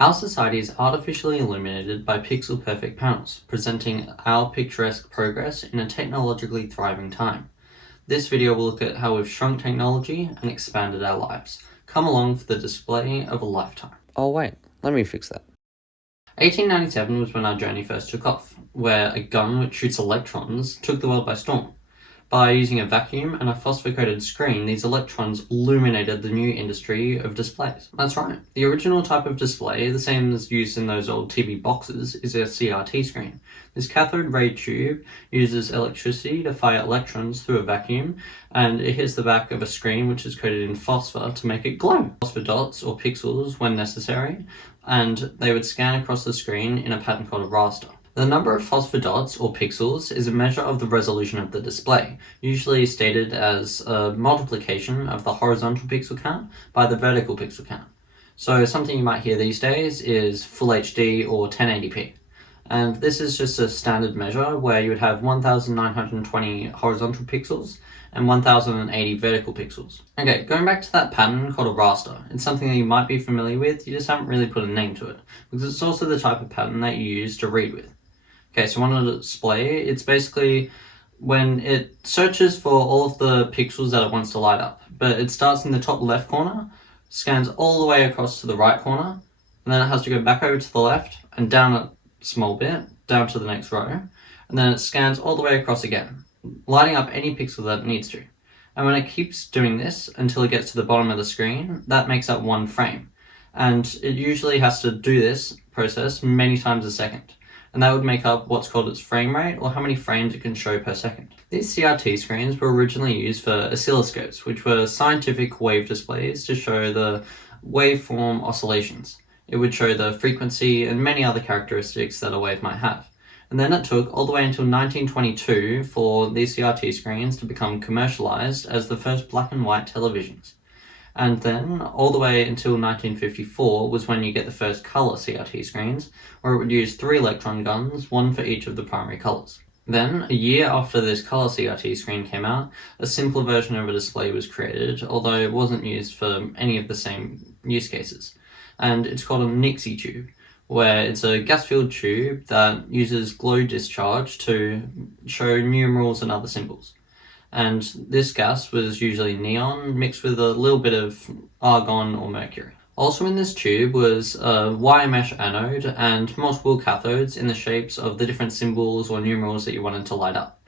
Our society is artificially illuminated by pixel-perfect panels, presenting our picturesque progress in a technologically thriving time. This video will look at how we've shrunk technology and expanded our lives. Come along for the display of a lifetime. Oh wait, let me fix that. 1897 was when our journey first took off, where a gun which shoots electrons took the world by storm. By using a vacuum and a phosphor-coated screen, these electrons illuminated the new industry of displays. That's right, the original type of display, the same as used in those old TV boxes, is a CRT screen. This cathode ray tube uses electricity to fire electrons through a vacuum, and it hits the back of a screen which is coated in phosphor to make it glow. Phosphor dots or pixels when necessary, and they would scan across the screen in a pattern called a raster. The number of phosphor dots, or pixels, is a measure of the resolution of the display, usually stated as a multiplication of the horizontal pixel count by the vertical pixel count. So something you might hear these days is Full HD or 1080p. And this is just a standard measure where you would have 1920 horizontal pixels and 1080 vertical pixels. Okay, going back to that pattern called a raster, it's something that you might be familiar with, you just haven't really put a name to it, because it's also the type of pattern that you use to read with. Okay, so on a display, it's basically when it searches for all of the pixels that it wants to light up, but it starts in the top left corner, scans all the way across to the right corner, and then it has to go back over to the left and down a small bit, down to the next row, and then it scans all the way across again, lighting up any pixel that it needs to. And when it keeps doing this until it gets to the bottom of the screen, that makes up one frame. And it usually has to do this process many times a second. And that would make up what's called its frame rate, or how many frames it can show per second. These CRT screens were originally used for oscilloscopes, which were scientific wave displays to show the waveform oscillations. It would show the frequency and many other characteristics that a wave might have. And then it took all the way until 1922 for these CRT screens to become commercialized as the first black and white televisions. And then, all the way until 1954 was when you get the first colour CRT screens, where it would use 3 electron guns, one for each of the primary colours. Then, a year after this colour CRT screen came out, a simpler version of a display was created, although it wasn't used for any of the same use cases. And it's called a Nixie tube, where it's a gas-filled tube that uses glow discharge to show numerals and other symbols. And this gas was usually neon mixed with a little bit of argon or mercury. Also in this tube was a wire mesh anode and multiple cathodes in the shapes of the different symbols or numerals that you wanted to light up.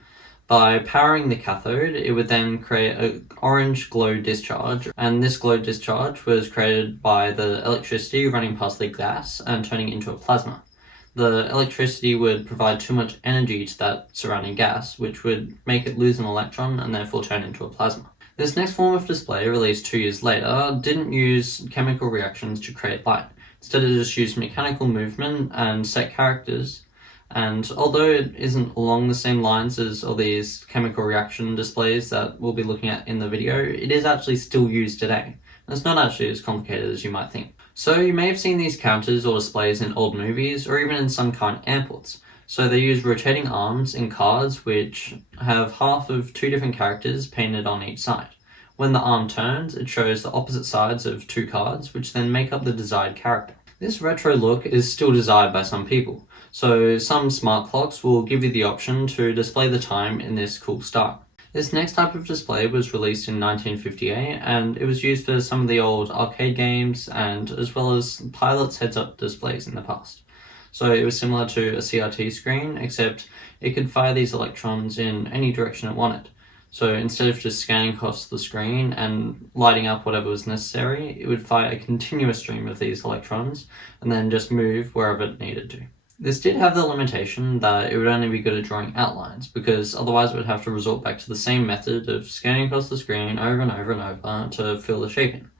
By powering the cathode, it would then create an orange glow discharge, and this glow discharge was created by the electricity running past the gas and turning into a plasma. The electricity would provide too much energy to that surrounding gas, which would make it lose an electron and therefore turn into a plasma. This next form of display, released 2 years later, didn't use chemical reactions to create light. Instead, it just used mechanical movement and set characters. And although it isn't along the same lines as all these chemical reaction displays that we'll be looking at in the video, it is actually still used today. And it's not actually as complicated as you might think. So you may have seen these counters or displays in old movies or even in some kind of airports. So they use rotating arms in cards which have half of 2 different characters painted on each side. When the arm turns, it shows the opposite sides of 2 cards, which then make up the desired character. This retro look is still desired by some people, so some smart clocks will give you the option to display the time in this cool style. This next type of display was released in 1958, and it was used for some of the old arcade games and as well as pilots heads-up displays in the past. So it was similar to a CRT screen, except it could fire these electrons in any direction it wanted. So instead of just scanning across the screen and lighting up whatever was necessary, it would fire a continuous stream of these electrons and then just move wherever it needed to. This did have the limitation that it would only be good at drawing outlines, because otherwise it would have to resort back to the same method of scanning across the screen over and over and over to fill the shape in.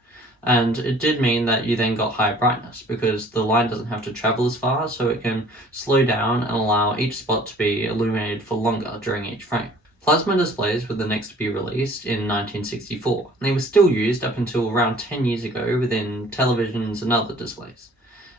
And it did mean that you then got higher brightness, because the line doesn't have to travel as far, so it can slow down and allow each spot to be illuminated for longer during each frame. Plasma displays were the next to be released in 1964, and they were still used up until around 10 years ago within televisions and other displays.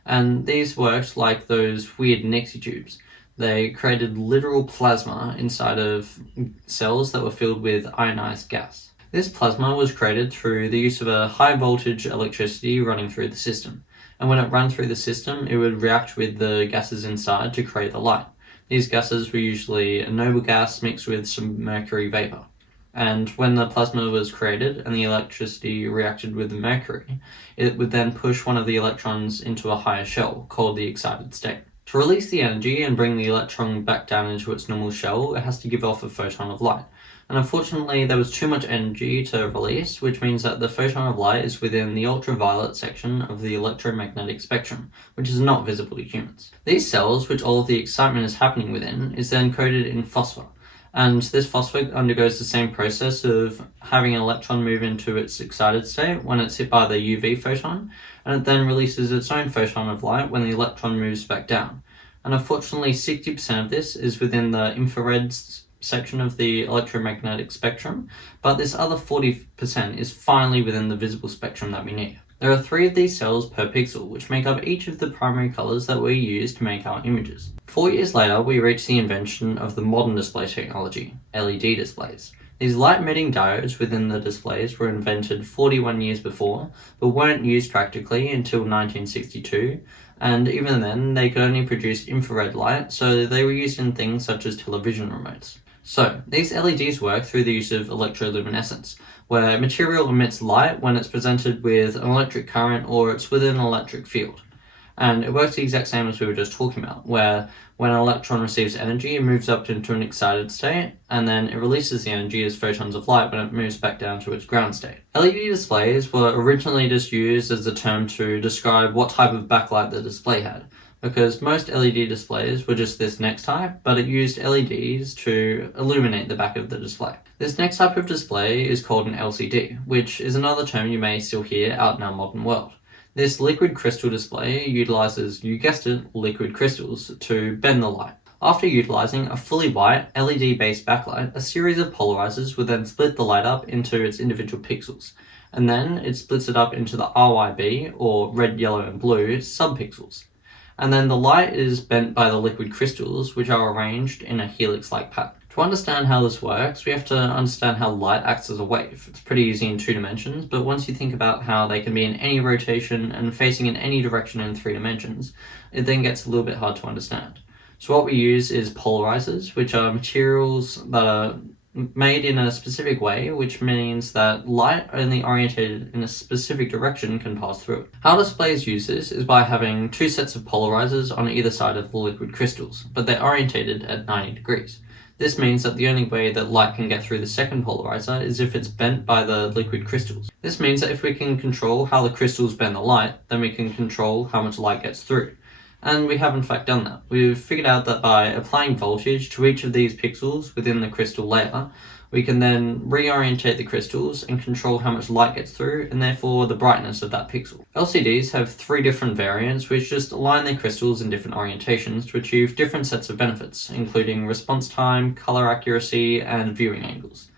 And these worked like those weird Nixie tubes. They created literal plasma inside of cells that were filled with ionized gas. This plasma was created through the use of a high voltage electricity running through the system, and when it ran through the system, it would react with the gases inside to create the light. These gases were usually a noble gas mixed with some mercury vapor. And when the plasma was created and the electricity reacted with the mercury, it would then push one of the electrons into a higher shell, called the excited state. To release the energy and bring the electron back down into its normal shell, it has to give off a photon of light. And unfortunately, there was too much energy to release, which means that the photon of light is within the ultraviolet section of the electromagnetic spectrum, which is not visible to humans. These cells, which all of the excitement is happening within, is then coated in phosphor. And this phosphor undergoes the same process of having an electron move into its excited state when it's hit by the UV photon, and it then releases its own photon of light when the electron moves back down. And unfortunately, 60% of this is within the infrared section of the electromagnetic spectrum, but this other 40% is finally within the visible spectrum that we need. There are 3 of these cells per pixel, which make up each of the primary colors that we use to make our images. 4 years later, we reach the invention of the modern display technology, LED displays. These light-emitting diodes within the displays were invented 41 years before, but weren't used practically until 1962, and even then, they could only produce infrared light, so they were used in things such as television remotes. So, these LEDs work through the use of electroluminescence, where material emits light when it's presented with an electric current or it's within an electric field. And it works the exact same as we were just talking about, where when an electron receives energy, it moves up into an excited state, and then it releases the energy as photons of light when it moves back down to its ground state. LED displays were originally just used as a term to describe what type of backlight the display had, because most LED displays were just this next type, but it used LEDs to illuminate the back of the display. This next type of display is called an LCD, which is another term you may still hear out in our modern world. This liquid crystal display utilizes, you guessed it, liquid crystals to bend the light. After utilizing a fully white LED-based backlight, a series of polarizers will then split the light up into its individual pixels, and then it splits it up into the RYB, or red, yellow, and blue, subpixels. And then the light is bent by the liquid crystals, which are arranged in a helix-like pattern. To understand how this works, we have to understand how light acts as a wave. It's pretty easy in 2 dimensions, but once you think about how they can be in any rotation and facing in any direction in 3 dimensions, it then gets a little bit hard to understand. So what we use is polarizers, which are materials that are made in a specific way, which means that light only orientated in a specific direction can pass through it. How displays use this is by having 2 sets of polarizers on either side of the liquid crystals, but they're orientated at 90 degrees. This means that the only way that light can get through the second polarizer is if it's bent by the liquid crystals. This means that if we can control how the crystals bend the light, then we can control how much light gets through. And we have in fact done that. We've figured out that by applying voltage to each of these pixels within the crystal layer, we can then reorientate the crystals and control how much light gets through, and therefore the brightness of that pixel. LCDs have 3 different variants which just align their crystals in different orientations to achieve different sets of benefits, including response time, color accuracy, and viewing angles.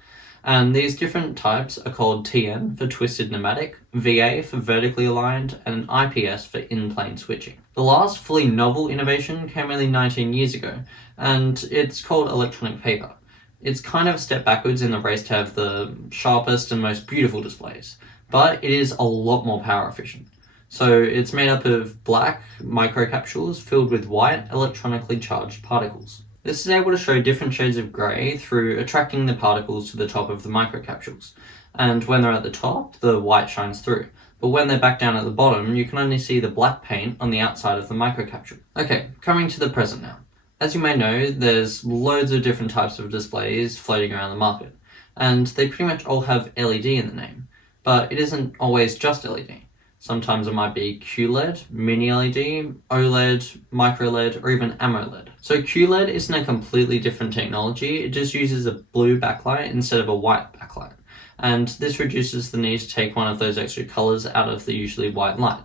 And these different types are called TN for twisted pneumatic, VA for vertically aligned, and IPS for in-plane switching. The last fully novel innovation came only 19 years ago, and it's called electronic paper. It's kind of a step backwards in the race to have the sharpest and most beautiful displays, but it is a lot more power efficient. So it's made up of black microcapsules filled with white electronically charged particles. This is able to show different shades of grey through attracting the particles to the top of the microcapsules. And when they're at the top, the white shines through. But when they're back down at the bottom, you can only see the black paint on the outside of the microcapsule. Okay, coming to the present now. As you may know, there's loads of different types of displays floating around the market, and they pretty much all have LED in the name, but it isn't always just LED. Sometimes it might be QLED, Mini LED, OLED, Micro LED, or even AMOLED. So QLED isn't a completely different technology, it just uses a blue backlight instead of a white backlight, and this reduces the need to take one of those extra colors out of the usually white light.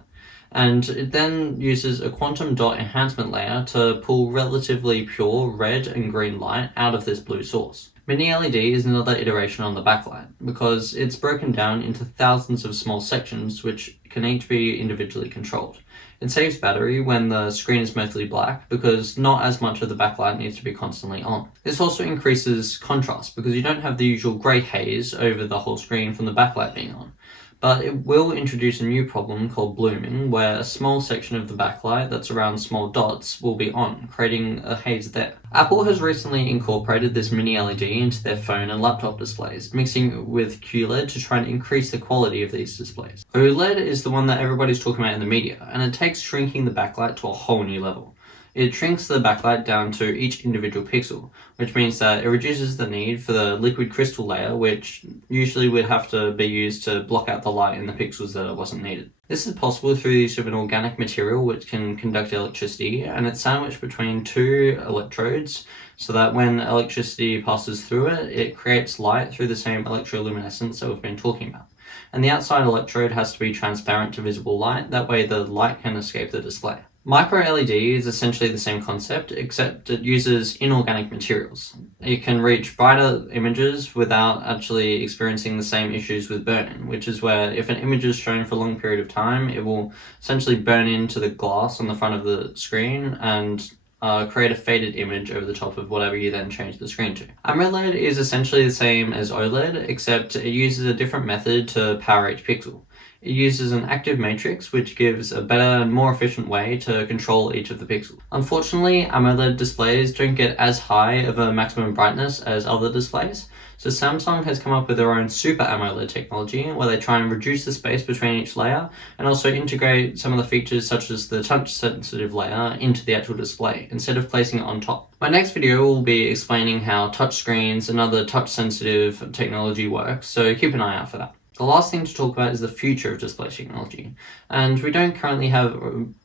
And it then uses a quantum dot enhancement layer to pull relatively pure red and green light out of this blue source. Mini LED is another iteration on the backlight, because it's broken down into thousands of small sections which can each be individually controlled. It saves battery when the screen is mostly black, because not as much of the backlight needs to be constantly on. This also increases contrast, because you don't have the usual grey haze over the whole screen from the backlight being on. but it will introduce a new problem called blooming, where a small section of the backlight that's around small dots will be on, creating a haze there. Apple has recently incorporated this mini LED into their phone and laptop displays, mixing it with QLED to try and increase the quality of these displays. OLED is the one that everybody's talking about in the media, and it takes shrinking the backlight to a whole new level. It shrinks the backlight down to each individual pixel, which means that it reduces the need for the liquid crystal layer, which usually would have to be used to block out the light in the pixels that it wasn't needed. This is possible through the use of an organic material which can conduct electricity, and it's sandwiched between two electrodes so that when electricity passes through it, it creates light through the same electroluminescence that we've been talking about. And the outside electrode has to be transparent to visible light, that way the light can escape the display. Micro LED is essentially the same concept, except it uses inorganic materials. It can reach brighter images without actually experiencing the same issues with burn-in, which is where if an image is shown for a long period of time, it will essentially burn into the glass on the front of the screen and create a faded image over the top of whatever you then change the screen to. AMOLED is essentially the same as OLED, except it uses a different method to power each pixel. It uses an active matrix, which gives a better and more efficient way to control each of the pixels. Unfortunately, AMOLED displays don't get as high of a maximum brightness as other displays, so Samsung has come up with their own Super AMOLED technology, where they try and reduce the space between each layer, and also integrate some of the features such as the touch-sensitive layer into the actual display, instead of placing it on top. My next video will be explaining how touchscreens and other touch-sensitive technology works, so keep an eye out for that. The last thing to talk about is the future of display technology, and we don't currently have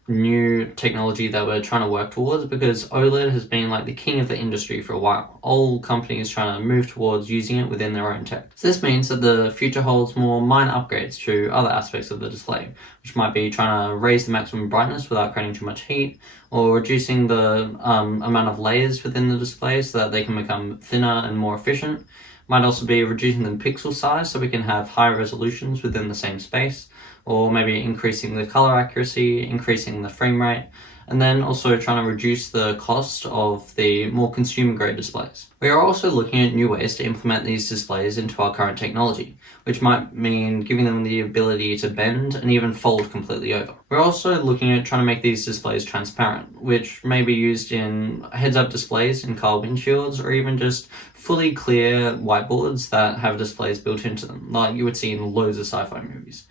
new technology that we're trying to work towards because OLED has been like the king of the industry for a while. All companies trying to move towards using it within their own tech. So this means that the future holds more minor upgrades to other aspects of the display, which might be trying to raise the maximum brightness without creating too much heat, or reducing the amount of layers within the display so that they can become thinner and more efficient. Might also be reducing the pixel size so we can have higher resolutions within the same space, or maybe increasing the color accuracy, increasing the frame rate, and then also trying to reduce the cost of the more consumer grade displays. We are also looking at new ways to implement these displays into our current technology, which might mean giving them the ability to bend and even fold completely over. We're also looking at trying to make these displays transparent, which may be used in heads-up displays in car windshields, or even just fully clear whiteboards that have displays built into them, like you would see in loads of sci-fi movies.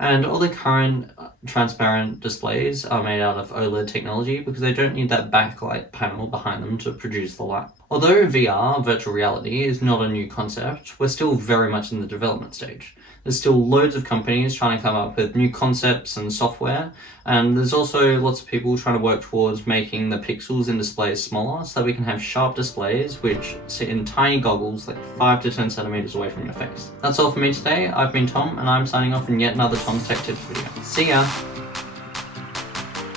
And all the current transparent displays are made out of OLED technology because they don't need that backlight panel behind them to produce the light. Although VR, virtual reality, is not a new concept, we're still very much in the development stage. There's still loads of companies trying to come up with new concepts and software, and there's also lots of people trying to work towards making the pixels in displays smaller so that we can have sharp displays which sit in tiny goggles like 5 to 10 centimeters away from your face. That's all for me today. I've been Tom, and I'm signing off in yet another Tom's Tech Tips video. See ya!